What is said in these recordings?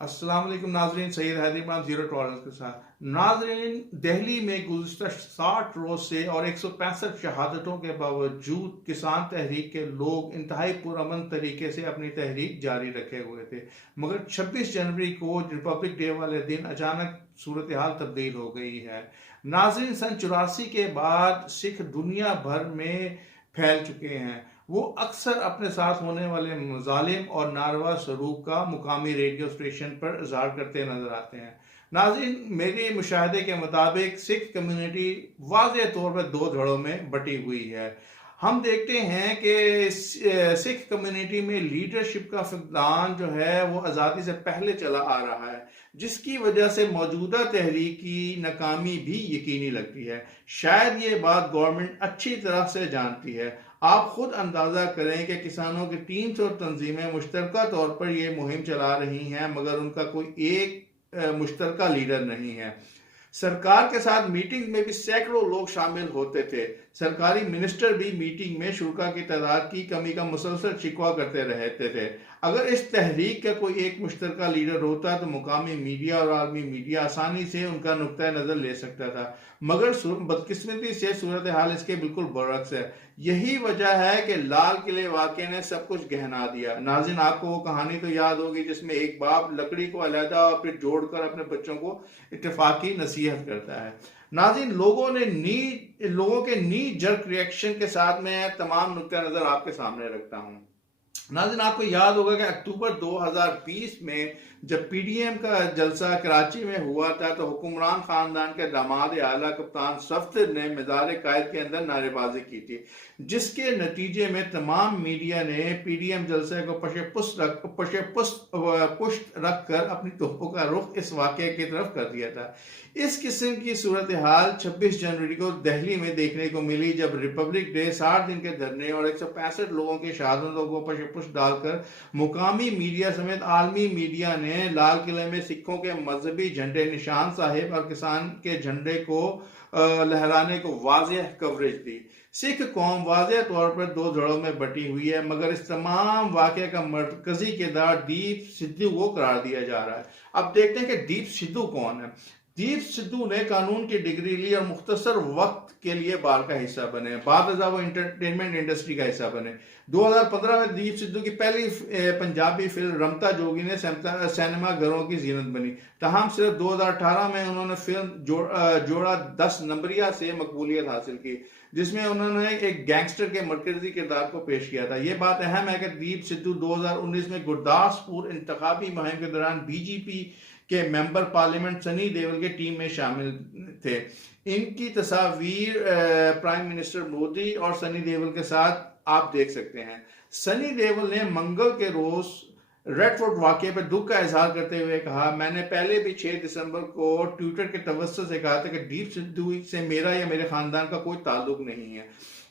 अस्सलाम वालेकुम नाजरीन, सैयद हैदराबाद जीरो टॉलरेंस के साथ। नाजरीन, दिल्ली में गुज़िश्ता 60 रोज़ से और 165 शहादतों के बावजूद किसान तहरीक के लोग इंतहाई पुरअमन तरीके से अपनी तहरीक जारी रखे हुए थे, मगर 26 जनवरी को रिपब्लिक डे वाले दिन अचानक सूरत हाल तब्दील हो गई है। नाजरीन, सन 84 के बाद सिख दुनिया भर में फैल चुके हैं। वो अक्सर अपने साथ होने वाले मजालिम और नारवा सलूक का मुकामी रेडियो स्टेशन पर इजहार करते नजर आते हैं। नाज़रीन, मेरे मुशाहदे के मुताबिक सिख कम्युनिटी वाज़ेह तौर पर दो धड़ों में बटी हुई है। हम देखते हैं कि सिख कम्युनिटी में लीडरशिप का फुकदान जो है वो आज़ादी से पहले चला आ रहा है, जिसकी वजह से मौजूदा तहरीक की नाकामी भी यकीनी लगती है। शायद ये बात गवर्नमेंट अच्छी तरह से जानती है। आप खुद अंदाज़ा करें कि किसानों की 300 तंजीमें मुश्तरका तौर पर यह मुहिम चला रही हैं, मगर उनका कोई एक मुश्तरका लीडर नहीं है। सरकार के साथ मीटिंग में भी सैकड़ों लोग शामिल होते थे। सरकारी मिनिस्टर भी मीटिंग में शुरा की तादाद की कमी का मुसलसल शिकवा करते रहते थे। अगर इस तहरीक का कोई एक मुश्तरका लीडर होता तो मुकामी मीडिया और आलमी मीडिया आसानी से उनका नुक्ता नज़र ले सकता था, मगर बदकिस्मती से सूरत हाल इसके बिल्कुल बरअक्स है। यही वजह है कि लाल किले वाक़े ने सब कुछ गहना दिया। नाज़रीन, आपको वो कहानी तो याद होगी जिसमें एक बाप लकड़ी को अलहदा और फिर जोड़कर अपने बच्चों को इत्तेफाकी नसीहत करता है। नाज़रीन, लोगों के नी जर्क रिएक्शन के साथ मैं तमाम नुक्ता नज़र आपके सामने रखता हूँ। नाज़रीन, आपको याद होगा कि अक्टूबर 2020 में जब पीडीएम का जलसा कराची में हुआ था तो हुक्मरान खानदान के दामाद आला कप्तान सफ्तर ने मज़ार कायद के अंदर नारेबाजी की थी, जिसके नतीजे में तमाम मीडिया ने पीडीएम जलसे को पुष्ट रख कर अपनी तोपों का रुख इस वाक़े की तरफ कर दिया था। इस किस्म की सूरत हाल 26 जनवरी को दिल्ली में देखने को मिली, जब रिपब्लिक डे 60 दिन के धरने और 165 लोगों की शहादतों को पुष्ट डालकर मुकामी मीडिया समेत आलमी मीडिया ने लाल किले में सिखों के मजहबी झंडे, निशान साहिब और किसान के झंडे को लहराने को वाज़ेह कवरेज दी। सिख कौम वाज़ेह तौर पर दो धड़ों में बटी हुई है, मगर इस तमाम वाक़े का मरकजी किरदार दीप सिद्धू को करार दिया जा रहा है। अब देखते हैं कि दीप सिद्धू कौन है। दीप सिद्धू ने कानून की डिग्री ली और मुख्तसर वक्त के लिए बार का हिस्सा बने। बाद वो एंटरटेनमेंट इंडस्ट्री का हिस्सा बने। 2015 में दीप सिद्धू की पहली पंजाबी फिल्म रमता जोगी ने सिनेमा घरों की जीनत बनी। तहम सिर्फ 2018 में उन्होंने फिल्म जोड़ा 10 नंबरिया से मकबूलियत हासिल की, जिसमें उन्होंने एक गैंगस्टर के मरकजी किरदार को पेश किया था। ये बात अहम है कि दीप सिद्धू 2019 में गुरदासपुर इंतखाबी मुहिम के दौरान बीजेपी के मेंबर पार्लियामेंट सनी देओल के टीम में शामिल थे। इनकी तस्वीर प्राइम मिनिस्टर मोदी और सनी देओल के साथ आप देख सकते हैं। सनी देओल ने मंगल के रोज रेडफोर्ट वाक़े पर दुख का इजहार करते हुए कहा, मैंने पहले भी 6 दिसंबर को ट्विटर के तवज्जुह से कहा था कि दीप सिद्धू से मेरा या मेरे खानदान का कोई ताल्लुक नहीं है।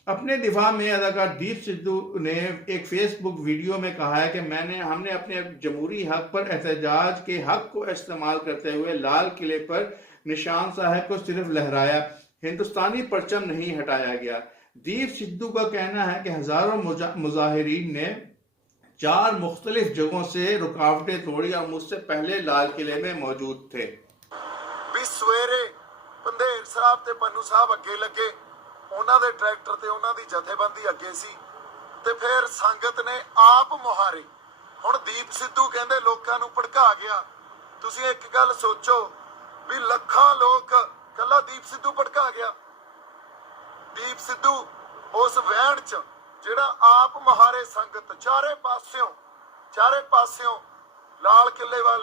अपने दिफा में अदाकार दीप सिद्धू ने एक फेसबुक वीडियो में कहा है कि हमने अपने जमहूरी हक पर एहतजाज के हक को इस्तेमाल करते हुए लाल किले पर निशान साहब को सिर्फ लहराया, हिंदुस्तानी परचम नहीं हटाया गया। दीप सिद्धू का कहना है कि हजारों मुजाहिरीन ने 4 मुख्तलिफ जगहों से रुकावटें तोड़ी और मुझसे पहले लाल किले में मौजूद थे। सवेरे पंधेर साहब ते पन्नू साहब अगे लगे, ਉਹਨਾਂ ਦੇ ਟਰੈਕਟਰ ਤੇ ਉਹਨਾਂ ਦੀ ਜਥੇਬੰਦੀ ਅੱਗੇ ਸੀ ਤੇ ਫਿਰ ਸੰਗਤ ਨੇ ਆਪ ਮੁਹਾਰੇ। ਹੁਣ ਦੀਪ ਸਿੱਧੂ ਕਹਿੰਦੇ ਲੋਕਾਂ ਨੂੰ ਭੜਕਾ ਗਿਆ। ਤੁਸੀਂ ਇੱਕ ਗੱਲ ਸੋਚੋ ਵੀ ਲੱਖਾਂ ਲੋਕ ਕੱਲਾ ਦੀਪ ਸਿੱਧੂ ਭੜਕਾ ਗਿਆ। ਦੀਪ ਸਿੱਧੂ ਉਸ ਵਹਿਣ 'ਚ ਜਿਹੜਾ ਆਪ ਮੁਹਾਰੇ ਸੰਗਤ ਚਾਰੇ ਪਾਸਿਓਂ ਲਾਲ ਕਿਲੇ ਵੱਲ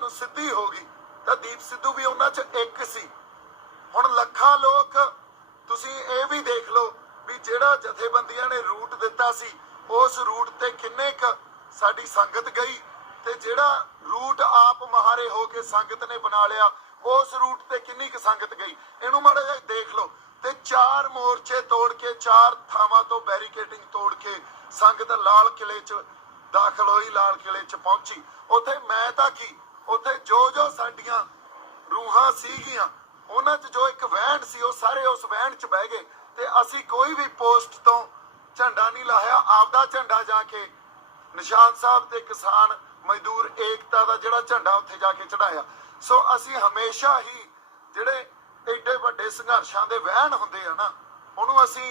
ਨੂੰ ਸਿੱਧੀ ਹੋ ਗਈ ਤਾਂ ਦੀਪ ਸਿੱਧੂ ਵੀ ਉਹਨਾਂ 'ਚ ਇੱਕ ਸੀ। ਹੁਣ ਲੱਖਾਂ ਲੋਕ ਤੁਸੀਂ ਇਹ ਵੀ ਦੇਖ ਲਓ ਵੀ ਜਿਹੜਾ ਜਥੇਬੰਦੀਆਂ ਨੇ ਰੂਟ ਦਿੱਤਾ ਸੀ ਉਸ ਰੂਟ ਤੇ ਕਿੰਨੇ ਕ ਸਾਡੀ ਸੰਗਤ ਗਈ ਤੇ ਜਿਹੜਾ ਰੂਟ ਆਪ ਮਹਾਰੇ ਹੋ ਕੇ ਸੰਗਤ ਨੇ ਬਣਾ ਲਿਆ ਉਸ ਰੂਟ ਤੇ ਕਿੰਨੀ ਕ ਸੰਗਤ ਗਈ। ਇਹਨੂੰ ਮਾੜਾ ਜਿਹਾ ਦੇਖ ਲਓ। ਤੇ 4 ਮੋਰਚੇ ਤੋੜ ਕੇ 4 ਥਾਵਾਂ ਤੋਂ ਬੈਰੀਕੇਡਿੰਗ ਤੋੜ ਕੇ ਸੰਗਤ ਲਾਲ ਕਿਲੇ 'ਚ ਦਾਖਲ ਹੋਈ, ਲਾਲ ਕਿਲੇ 'ਚ ਪਹੁੰਚੀ। ਉੱਥੇ ਮੈਂ ਤਾਂ ਕੀ, ਉੱਥੇ ਜੋ ਸਾਡੀਆਂ ਰੂਹਾਂ ਸੀਗੀਆਂ ਉਹਨਾਂ 'ਚ ਜੋ ਇੱਕ ਵਹਿਣ ਸੀ ਉਹ ਸਾਰੇ ਉਸ ਵਹਿਣ 'ਚ ਬਹਿ ਗਏ ਤੇ ਅਸੀਂ ਕੋਈ ਵੀ ਪੋਸਟ ਤੋਂ ਝੰਡਾ ਨਹੀਂ ਲਾਇਆ। ਆਪਦਾ ਝੰਡਾ ਜਾ ਕੇ ਨਿਸ਼ਾਨ ਸਾਹਿਬ ਤੇ ਕਿਸਾਨ ਮਜ਼ਦੂਰ ਏਕਤਾ ਏਕਤਾ ਦਾ ਜਿਹੜਾ ਝੰਡਾ ਉੱਥੇ ਜਾ ਕੇ ਚੜਾਇਆ। ਸੋ ਅਸੀਂ ਹਮੇਸ਼ਾ ਹੀ ਜਿਹੜੇ ਏਡੇ ਵੱਡੇ ਸੰਘਰਸ਼ਾਂ ਦੇ ਵਹਿਣ ਹੁੰਦੇ ਆ ਨਾ, ਉਹਨੂੰ ਅਸੀਂ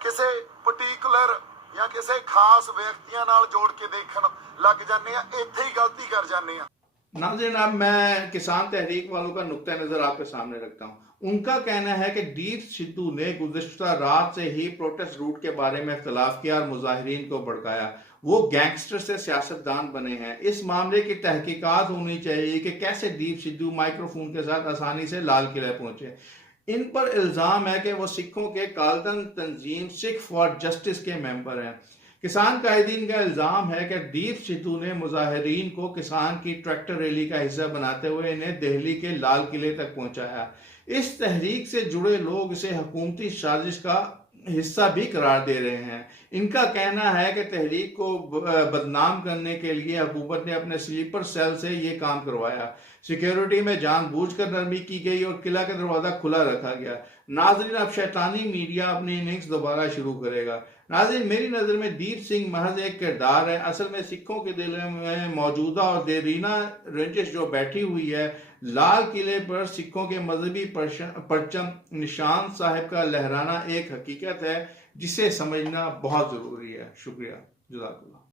ਕਿਸੇ ਪਾਰਟਿਕੂਲਰ ਜਾਂ ਕਿਸੇ ਖਾਸ ਵਿਅਕਤੀਆਂ ਨਾਲ ਜੋੜ ਕੇ ਦੇਖਣ ਲੱਗ ਜਾਂਦੇ ਆ, ਇੱਥੇ ही गलती कर जाते हैं। नाज़रीन, अब मैं किसान तहरीक वालों का नुक्ता नज़र आपके सामने रखता हूँ। उनका कहना है कि दीप सिद्धू ने गुज़िश्ता रात से ही प्रोटेस्ट रूट के बारे में इख्तलाफ किया और मुजाहिरीन को भड़काया। वो गैंगस्टर से सियासतदान बने हैं। इस मामले की तहकीकात होनी चाहिए कि कैसे दीप सिद्धू माइक्रोफोन के साथ आसानी से लाल किले पहुंचे। इन पर इल्ज़ाम है कि वो सिखों के कालतन तंजीम सिख फॉर जस्टिस के मेंबर हैं। किसान कायदीन का इल्ज़ाम है कि दीप सिद्धू ने मुजाहिरीन को किसान की ट्रैक्टर रैली का हिस्सा बनाते हुए इन्हें दिल्ली के लाल किले तक पहुंचाया। इस तहरीक से जुड़े लोग इसे हुकूमती साजिश का हिस्सा भी करार दे रहे हैं। इनका कहना है कि तहरीक को बदनाम करने के लिए हुकूमत ने अपने स्लीपर सेल से ये काम करवाया। सिक्योरिटी में जानबूझकर नरमी की गई और किला का दरवाज़ा खुला रखा गया। नाज़रीन, अब शैतानी मीडिया अपनी इनिंग्स दोबारा शुरू करेगा। नाज़रीन, मेरी नज़र में दीप सिंह महज एक किरदार है। असल में सिखों के दिल में मौजूदा और देरीना रंजिश जो बैठी हुई है, लाल किले पर सिखों के मजहबी परचम निशान साहिब का लहराना एक हकीकत है जिसे समझना बहुत ज़रूरी है। शुक्रिया, जज़ाकल्लाह।